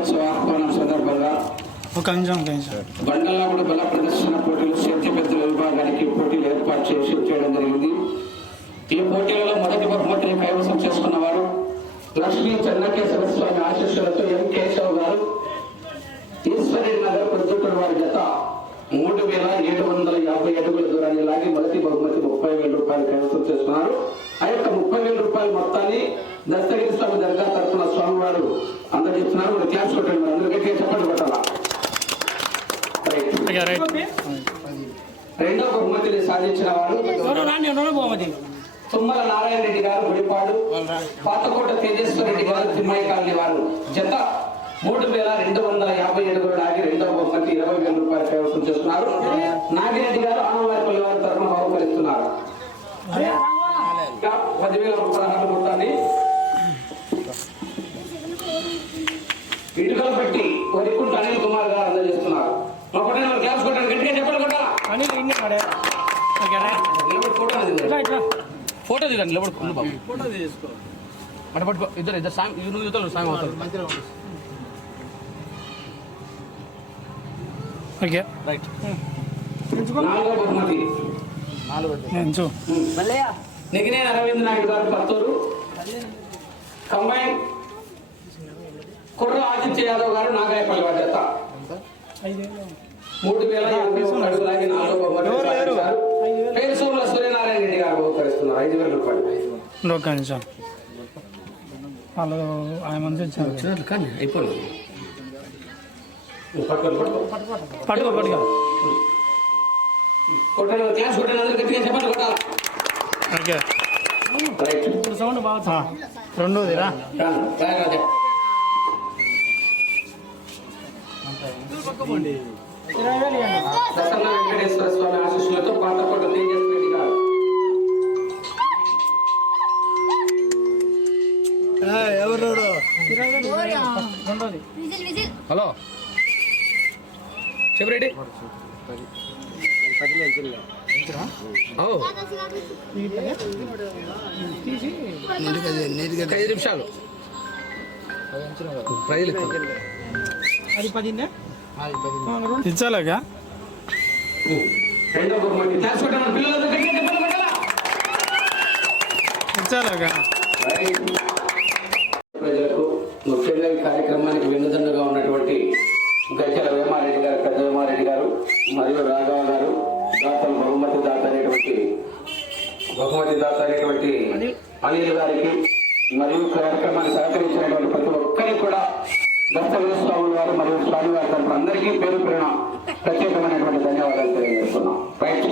దినోత్సవ ఆహ్వానం సందర్భంగా బండలాగుడు బల ప్రదర్శన పోటీలు శక్తి పెద్దల విభాగానికి పోటీలు ఏర్పాటు చేసి చేయడం జరిగింది. ఈ పోటీలలో మొదటి బహుమతిని కైవసం చేసుకున్న వారు లక్ష్మీ చెన్నకేశ్వర స్వామి ఆశీస్సులతో ఎం కేశవ్ గారు ఈశ్వరి నగర్ ప్రొద్దుటూరు వారి జత మూడు వేల ఏడు వందల యాభై అడుగుల దూరాన్ని లాగి మొదటి బహుమతి రూపాయలు కైవసం చేసుకున్నారు ఆ యొక్క ముప్పై వేల రూపాయల మొత్తాన్ని దస్తగిరి స్వామి దర్గా తరఫున స్వామివారు అందజేస్తున్నారు. మీరు క్లాస్ కొట్టండి మరి. అందరికీ చెప్పండి కొట్టాలా? రెండో బహుమతిని సాధించిన వారు తుమ్మల నారాయణ రెడ్డి గారు గుడిపాడు పాతకోట తేజేశ్వర రెడ్డి గారు తిమ్మాయి కాలనీ వారు. జత మూడు వేల రెండు వందల యాభై ఏడుగురు నాగి రెండో బహుమతి ఇరవై వేల రూపాయలు కైవసం చేస్తున్నారు. నాగిరెడ్డి గారు ఆనవారిపల్లి వారి తరఫున బహుకరిస్తున్నారు ఇంకా పదివేల రూపాయల మొత్తాన్ని ఇటుకలు పెట్టి వరికుంట అనిల్ కుమార్ గారు అందజేస్తున్నారు. మా కొట్టిన గ్యాస్ కొట్టండి గట్టిగా చెప్పండి కొట్టాలా అని ఇన్ని ఫోటో ఫోటో దిగండి నిలబడు ఉండు బాబు ఫోటో తీసుకో. పట్టుకో ఇద్దరు ఇద్దరు సాంగ్ నువ్వు యువతలు సాంగ్ అవుతారు. ఓకే. రైట్. నాలుగో బహుమతి. నెగినే అరవింద్ నాయుడు గారు పత్తూరు. కంబైన్ కుర్ర ఆదిత్య యాదవ్ గారు నాగాయపల్లి బాధ్యత మూడు వేల యాభై ఒక్క అడుగులాగి నాలుగో సాధించారు. పేరు సోముల సూర్యనారాయణ రెడ్డి గారు బహుకరిస్తున్నారు ఐదు వేల రూపాయలు. ఒక నిమిషం. వాళ్ళు ఆయన మంది వచ్చారు కానీ అయిపోయింది పట్టుకో. పట్టుకో. పట్టుకో కొట్టండి, క్లాస్ కొట్టండి, అందరూ గట్టిగా చెప్పండి కొట్టాలా? ఓకే. రైట్. ఇప్పుడు సౌండ్ బాగా రెండోది రా. రా, రా, రాజా. ప్రసన్న వెంకటేశ్వర స్వామి ఆశీస్సులతో పాతకోట రెడ్డి గారు విజిల్ హలో. చెప్పు రెడ్డి. ఓ. తీసి ఒక ఐదు నిమిషాలు. అది పదిందే? ఇచ్చాలేగా? రెండో ప్రజలకు ముఖ్యంగా ఈ కార్యక్రమానికి వెన్నుదన్నుగా ఉన్నటువంటి గజ్జల వేమారెడ్డి గారు పెద్ద వేమారెడ్డి గారు మరియు రాఘవ గారు దాతలు బహుమతి దాత అనేటువంటి బహుమతి దాత అనేటువంటి అనిల్ గారికి మరియు కార్యక్రమాన్ని సహకరించినటువంటి ప్రతి ఒక్కరికి కూడా దత్తగిరి స్వామి వారు మరియు స్వామి వారి తరఫున అందరికీ పేరు పేరున ప్రత్యేకమైనటువంటి ధన్యవాదాలు తెలియజేస్తున్నాం. రైట్